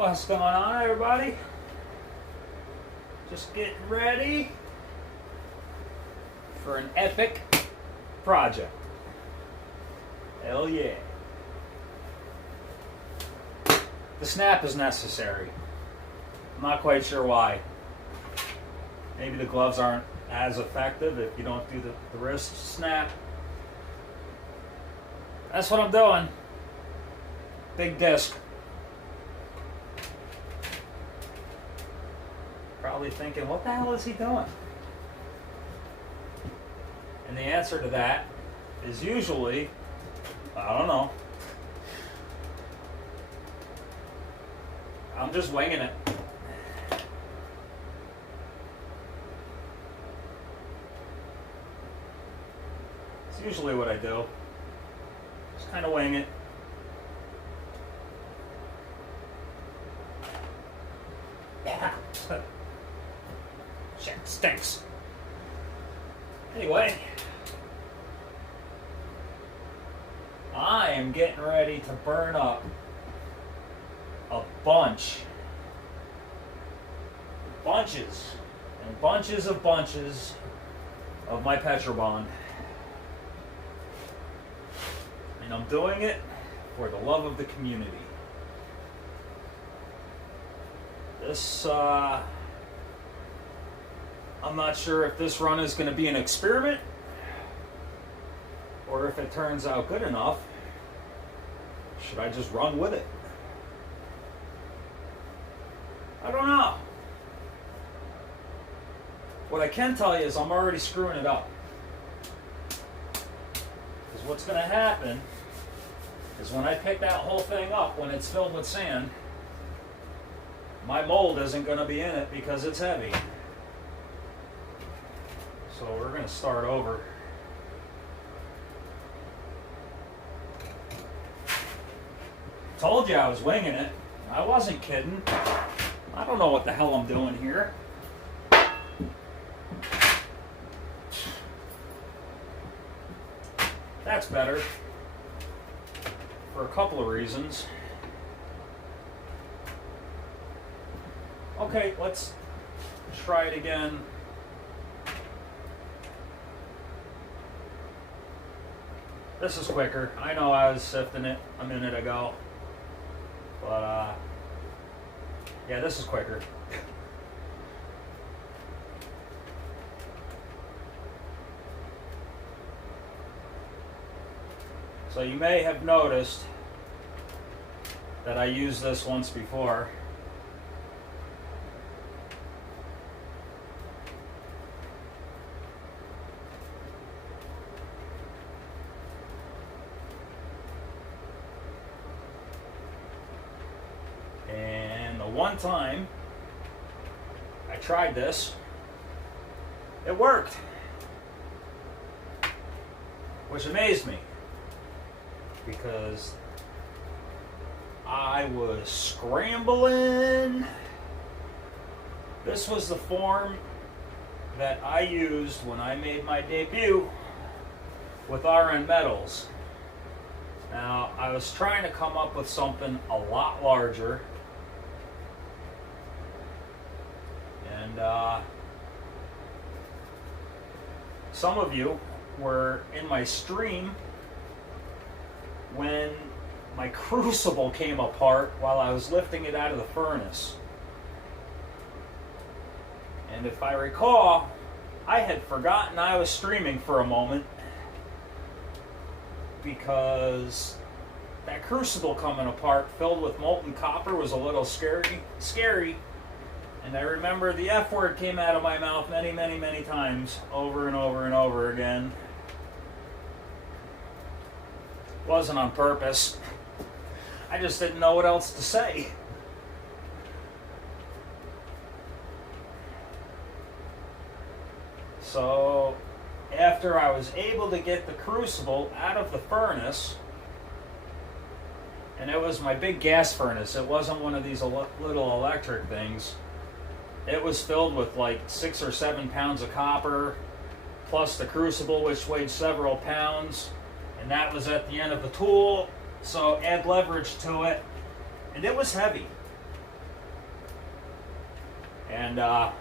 What's going on, everybody? Just getting ready for an epic project. Hell yeah. The snap is necessary. I'm not quite sure why. Maybe the gloves aren't as effective if you don't do the wrist snap. That's what I'm doing. Big disc. Probably thinking, what the hell is he doing? And the answer to that is usually, I don't know. I'm just winging it. It's usually what I do. Just kind of wing it. Yeah. Shit stinks. Anyway, I am getting ready to burn up a bunches and bunches of my Petrobond. And I'm doing it for the love of the community. This, I'm not sure if this run is going to be an experiment or if it turns out good enough. Should I just run with it? I don't know. What I can tell you is I'm already screwing it up. Because what's going to happen is when I pick that whole thing up, when it's filled with sand, my mold isn't going to be in it because it's heavy. So we're going to start over. Told you I was winging it. I wasn't kidding. I don't know what the hell I'm doing here. That's better for a couple of reasons. Okay, let's try it again. This is quicker. I know I was sifting it a minute ago, but yeah, this is quicker. So you may have noticed that I used this once before. One time I tried this, it worked, which amazed me because I was scrambling. This was the form that I used when I made my debut with RN Metals. Now I was trying to come up with something a lot larger. And some of you were in my stream when my crucible came apart while I was lifting it out of the furnace. And if I recall, I had forgotten I was streaming for a moment because that crucible coming apart filled with molten copper was a little scary. And I remember the F word came out of my mouth many times, over and over and over again. Wasn't on purpose. I just didn't know what else to say. So, after I was able to get the crucible out of the furnace, and it was my big gas furnace, it wasn't one of these little electric things. It was filled with like 6 or 7 pounds of copper, plus the crucible, which weighed several pounds, and that was at the end of the tool, so add leverage to it, and it was heavy. And I'm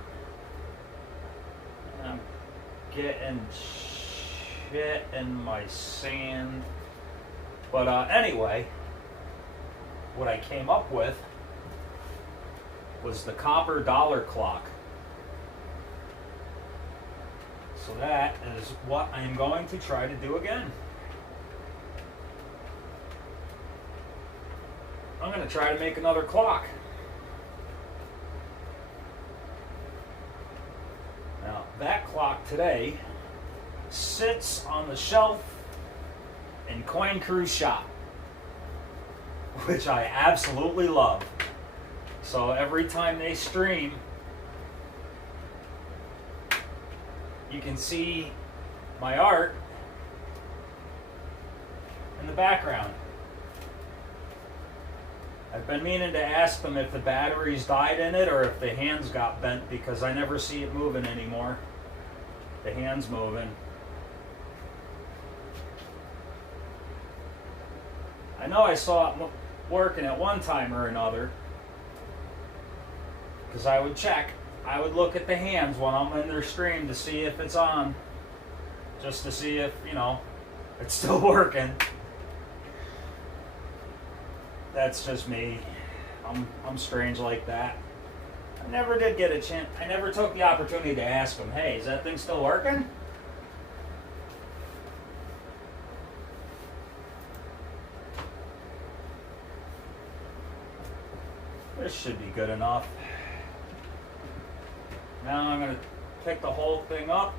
getting shit in my sand. But anyway, what I came up with was the copper dollar clock. So that is what I am going to try to do again. I'm going to try to make another clock. Now, that clock today sits on the shelf in Coin Crew's shop, which I absolutely love. So every time they stream, you can see my art in the background. I've been meaning to ask them if the batteries died in it or if the hands got bent, because I never see it moving anymore. The hand's moving. I know I saw it working at one time or another, because I would check. I would look at the hands when I'm in their stream to see if it's on, just to see if, you know, it's still working. That's just me. I'm strange like that. I never did get a chance. I never took the opportunity to ask them, hey, is that thing still working? This should be good enough. Now I'm going to pick the whole thing up.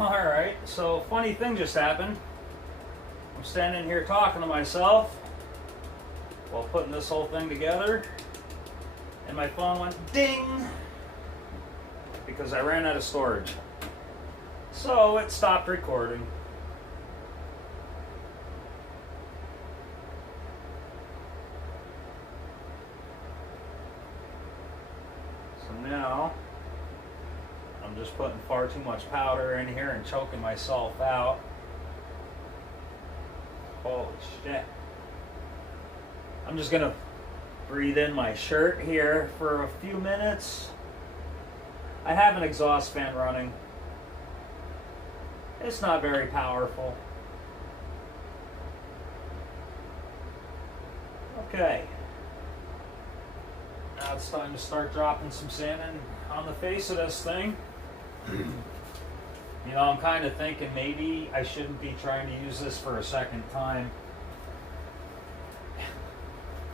Alright, so funny thing just happened. I'm standing here talking to myself while putting this whole thing together, and my phone went ding because I ran out of storage. So it stopped recording. So now I'm just putting far too much powder in here and choking myself out. Holy shit. I'm just gonna breathe in my shirt here for a few minutes. I have an exhaust fan running. It's not very powerful. Okay. Now it's time to start dropping some sand on the face of this thing. You know, I'm kind of thinking maybe I shouldn't be trying to use this for a second time.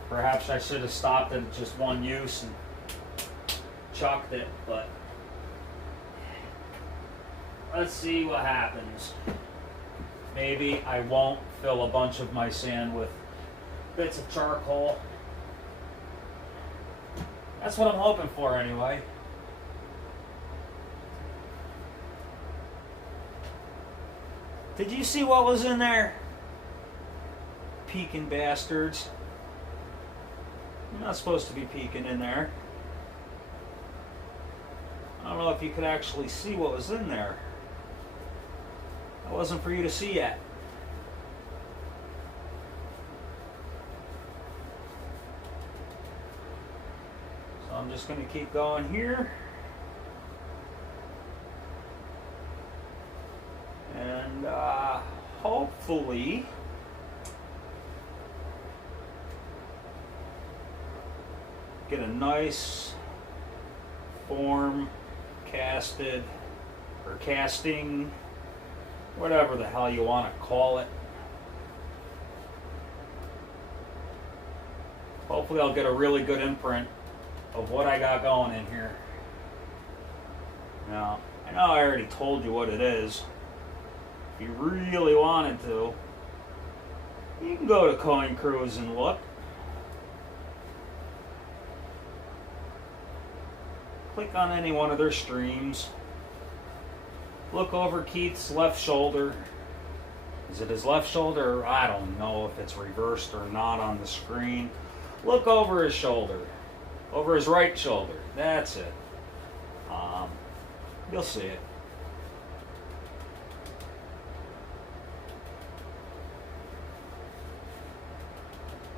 Perhaps I should have stopped at just one use and chucked it, but let's see what happens. Maybe I won't fill a bunch of my sand with bits of charcoal. That's what I'm hoping for anyway. Did you see what was in there? Peeking bastards. I'm not supposed to be peeking in there. I don't know if you could actually see what was in there. That wasn't for you to see yet. So I'm just going to keep going here. And hopefully get a nice form casted or casting, whatever the hell you want to call it. Hopefully I'll get a really good imprint of what I got going in here. Now, I know I already told you what it is. If you really wanted to, you can go to Coin Crews and look. Click on any one of their streams. Look over Keith's left shoulder. Is it his left shoulder? I don't know if it's reversed or not on the screen. Look over his shoulder. Over his right shoulder. That's it. You'll see it.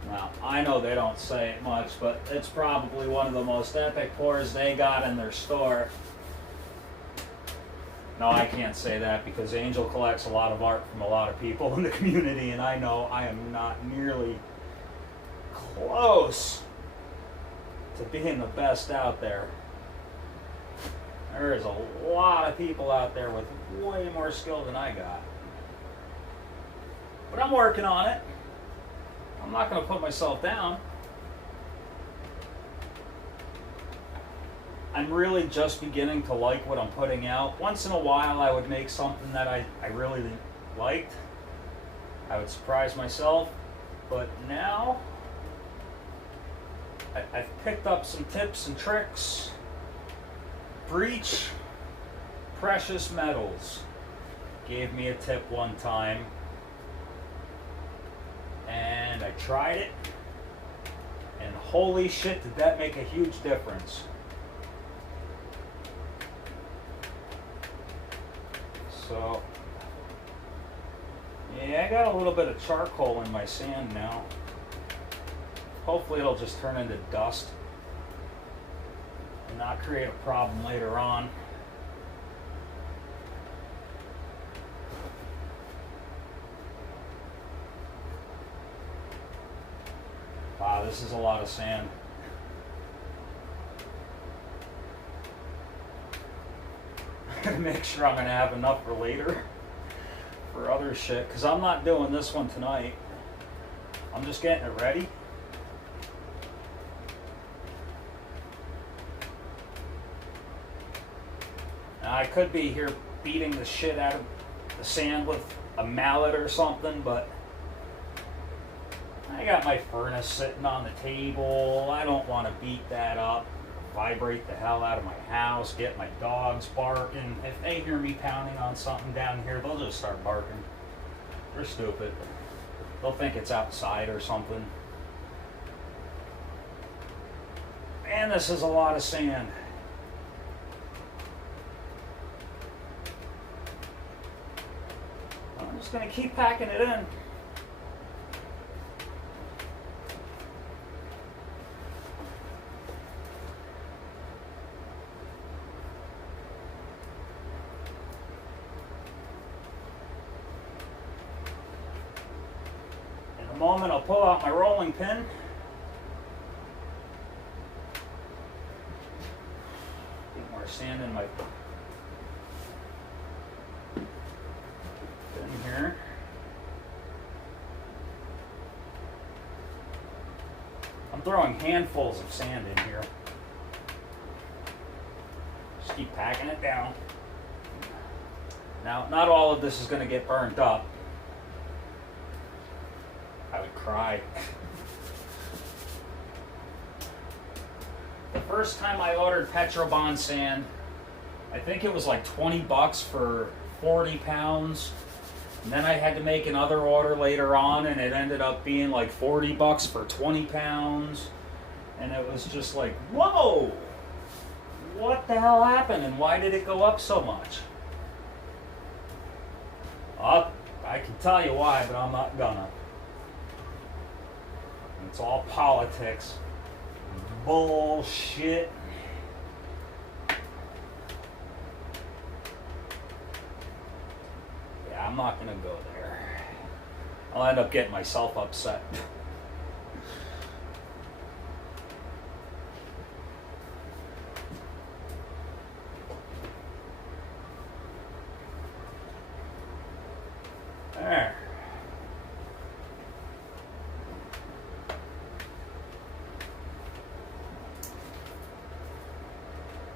Now, I know they don't say it much, but it's probably one of the most epic pours they got in their store. No, I can't say that because Angel collects a lot of art from a lot of people in the community, and I know I am not nearly close to being the best out there. There is a lot of people out there with way more skill than I got. But I'm working on it. I'm not going to put myself down. I'm really just beginning to like what I'm putting out. Once in a while I would make something that I really liked. I would surprise myself. But now I've picked up some tips and tricks. Breach Precious Metals gave me a tip one time. And I tried it. And holy shit, did that make a huge difference. So, yeah, I got a little bit of charcoal in my sand now. Hopefully it'll just turn into dust and not create a problem later on. Wow, this is a lot of sand. Gotta make sure I'm gonna have enough for later for other shit, because I'm not doing this one tonight. I'm just getting it ready. Now, I could be here beating the shit out of the sand with a mallet or something, but I got my furnace sitting on the table. I don't want to beat that up, vibrate the hell out of my house, get my dogs barking. If they hear me pounding on something down here, they'll just start barking. They're stupid. They'll think it's outside or something. Man, this is a lot of sand. I'm just going to keep packing it in. Moment, I'll pull out my rolling pin. Get more sand in my pin here. I'm throwing handfuls of sand in here. Just keep packing it down. Now, not all of this is going to get burnt up. I would cry. The first time I ordered Petrobond sand, I think it was like 20 bucks for 40 pounds. And then I had to make another order later on, and it ended up being like 40 bucks for 20 pounds. And it was just like, whoa! What the hell happened, and why did it go up so much? I can tell you why, but I'm not gonna. It's all politics. Bullshit. Yeah, I'm not gonna go there. I'll end up getting myself upset. There.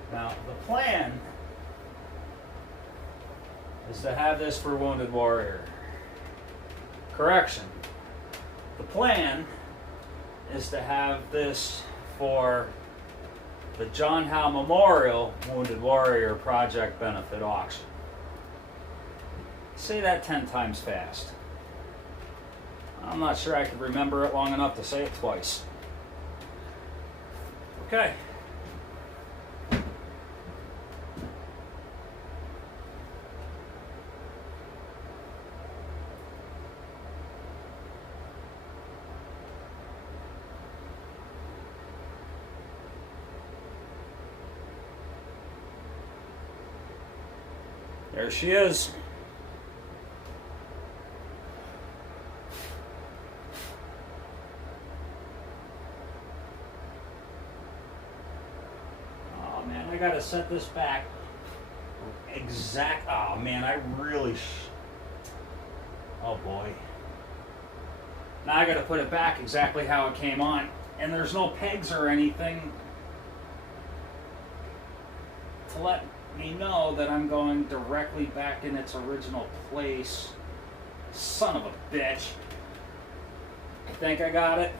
Now, the plan is to have this for Wounded Warrior. Correction. The plan is to have this for the John Howe Memorial Wounded Warrior Project Benefit Auction. Say that 10 times fast. I'm not sure I could remember it long enough to say it twice. Okay. There she is. Oh man, I gotta set this back exact. Oh man, I really. Oh boy. Now I gotta put it back exactly how it came on. And there's no pegs or anything to let me know that I'm going directly back in its original place. Son of a bitch. I think I got it.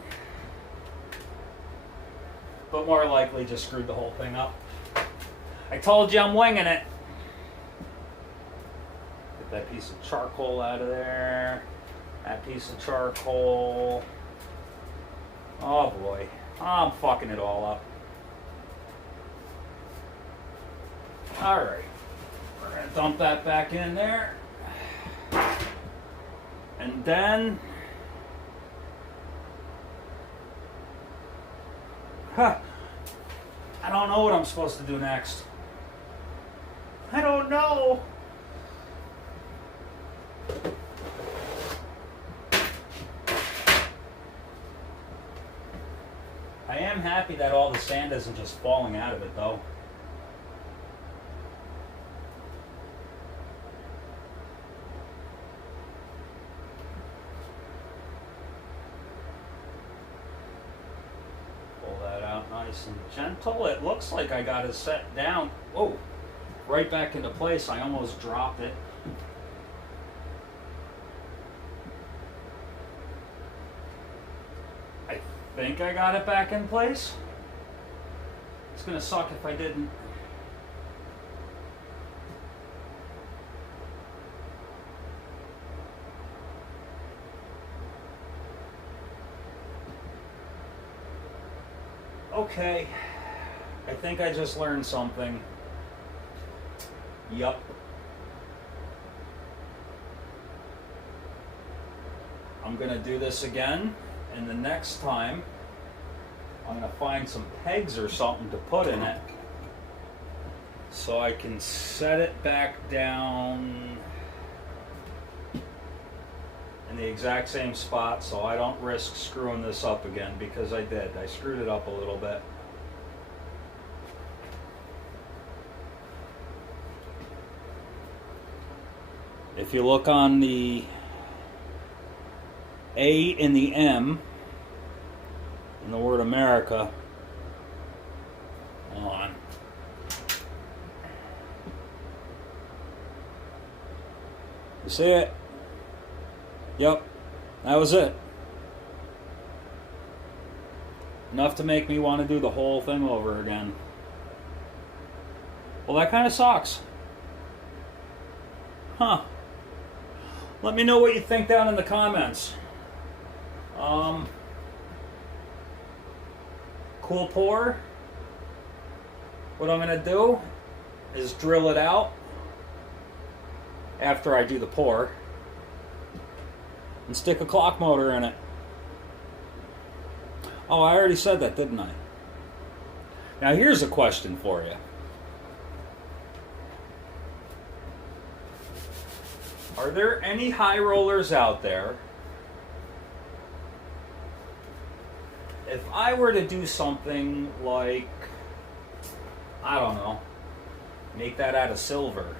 But more likely just screwed the whole thing up. I told you I'm winging it. Get that piece of charcoal out of there. That piece of charcoal. Oh boy. I'm fucking it all up. Alright. We're going to dump that back in there. And then... I don't know what I'm supposed to do next. I don't know. I am happy that all the sand isn't just falling out of it though. Pull that out nice and gentle. It looks like I got it set down. Whoa, right back into place. I almost dropped it. I think I got it back in place. It's gonna suck if I didn't. Okay, I think I just learned something. Yup. I'm gonna do this again, and the next time I'm gonna find some pegs or something to put in it so I can set it back down in the exact same spot so I don't risk screwing this up again, because I did. I screwed it up a little bit. If you look on the A and the M in the word America, hold on. You see it? Yep, that was it. Enough to make me want to do the whole thing over again. Well, that kind of sucks. Huh. Let me know what you think down in the comments. Cool pour. What I'm going to do is drill it out after I do the pour and stick a clock motor in it. Oh, I already said that, didn't I? Now here's a question for you. Are there any high rollers out there? If I were to do something like, I don't know, make that out of silver.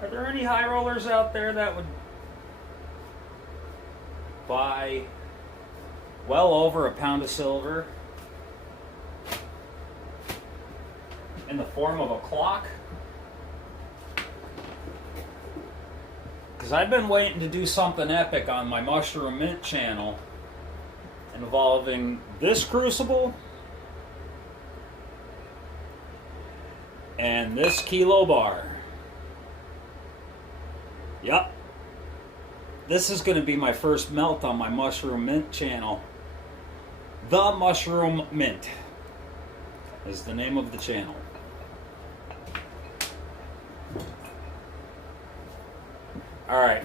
Are there any high rollers out there that would buy well over a pound of silver in the form of a clock? Because I've been waiting to do something epic on my Mushroom Mint channel involving this crucible and this kilo bar. Yup. This is going to be my first melt on my Mushroom Mint channel. The Mushroom Mint is the name of the channel. Alright,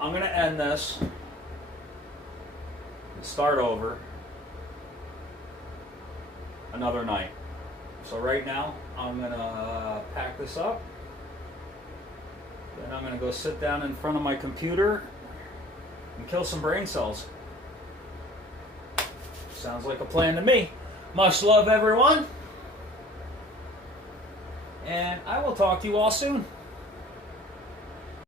I'm going to end this and start over another night. So right now, I'm going to pack this up. Then I'm going to go sit down in front of my computer and kill some brain cells. Sounds like a plan to me. Much love, everyone. And I will talk to you all soon.